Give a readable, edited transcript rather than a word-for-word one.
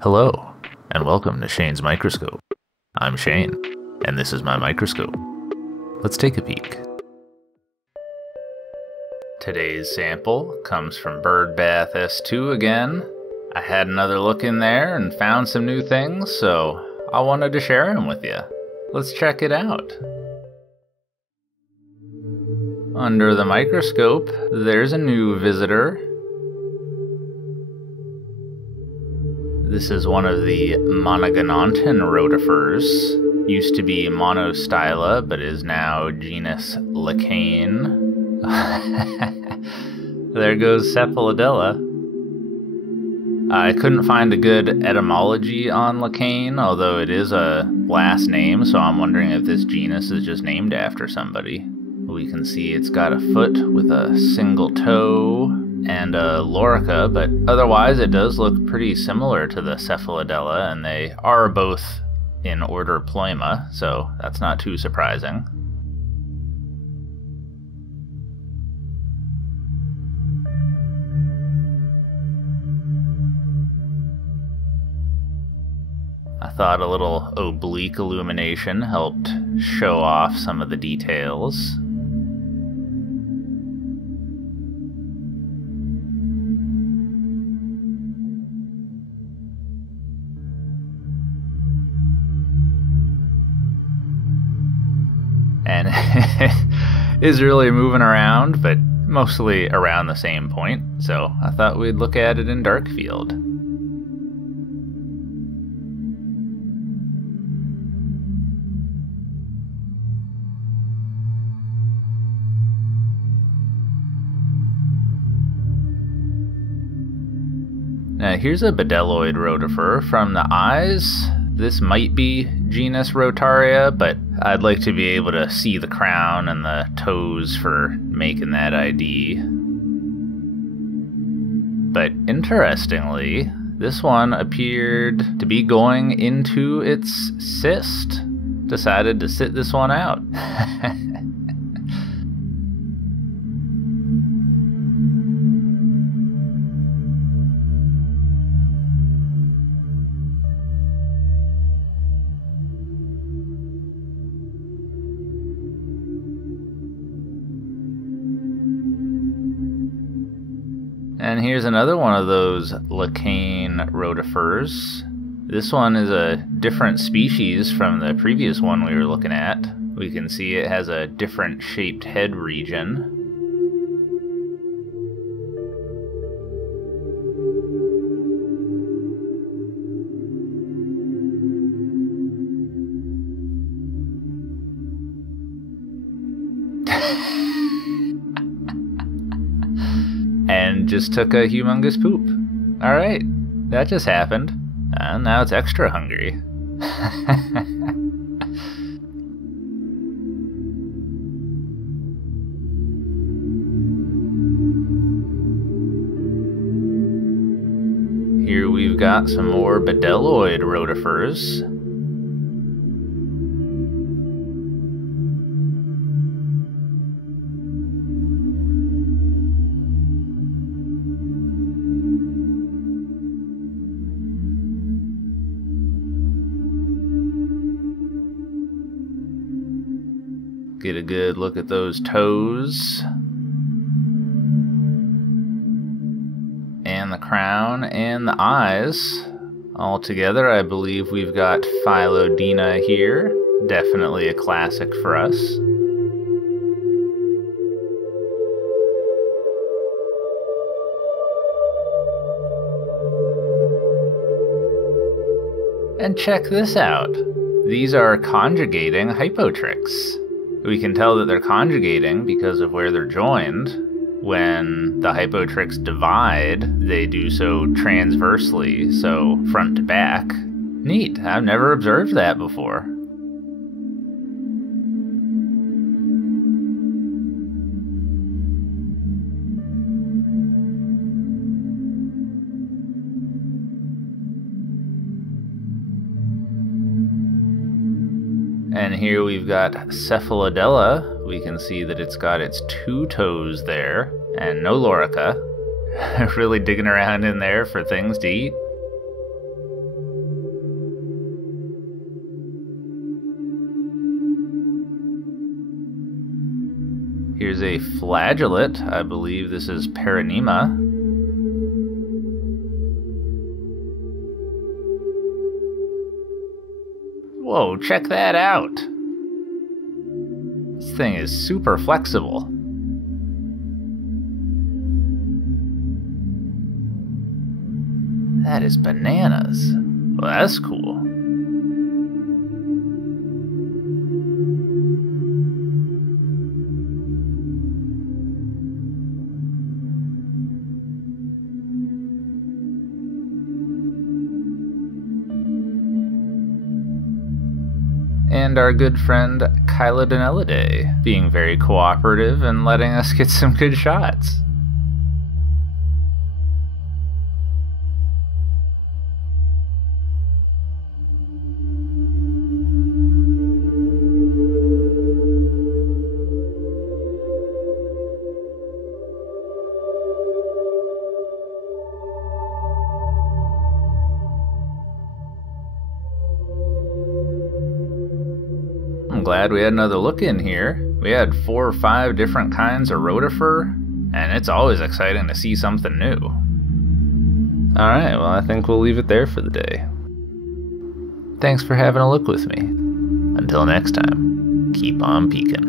Hello, and welcome to Shane's Microscope. I'm Shane, and this is my microscope. Let's take a peek. Today's sample comes from Birdbath S2 again. I had another look in there and found some new things, so I wanted to share them with you. Let's check it out. Under the microscope, there's a new visitor. This is one of the Monogonontan rotifers. Used to be Monostyla, but is now genus Lecane. There goes Cephalodella. I couldn't find a good etymology on Lecane, although it is a last name, so I'm wondering if this genus is just named after somebody. We can see it's got a foot with a single toe and a lorica, but otherwise it does look pretty similar to the Cephalodella, and they are both in order Ploima, so that's not too surprising. I thought a little oblique illumination helped show off some of the details. And it is really moving around, but mostly around the same point, so I thought we'd look at it in dark field. Now here's a Bdelloid rotifer. From the eyes, this might be genus Rotaria, but I'd like to be able to see the crown and the toes for making that ID. But interestingly, this one appeared to be going into its cyst. Decided to sit this one out. And here's another one of those Lecane rotifers. This one is a different species from the previous one we were looking at. We can see it has a different shaped head region. And just took a humongous poop. Alright, that just happened. And now it's extra hungry. Here we've got some more Bdelloid rotifers. Get a good look at those toes. And the crown and the eyes. All together, I believe we've got Phylodina here. Definitely a classic for us. And check this out. These are conjugating Hypotrix. We can tell that they're conjugating because of where they're joined. When the Hypotrix divide, they do so transversely, so front to back. Neat, I've never observed that before. And here we've got Cephalodella. We can see that it's got its two toes there, and no lorica. Really digging around in there for things to eat. is a flagellate. I believe this is Paranema. Whoa, check that out! This thing is super flexible. That is bananas. Well, that's cool. And our good friend Kylodenellidae being very cooperative and letting us get some good shots. I'm glad we had another look in here. We had 4 or 5 different kinds of rotifer, and it's always exciting to see something new. Alright, well I think we'll leave it there for the day. Thanks for having a look with me. Until next time, keep on peeking.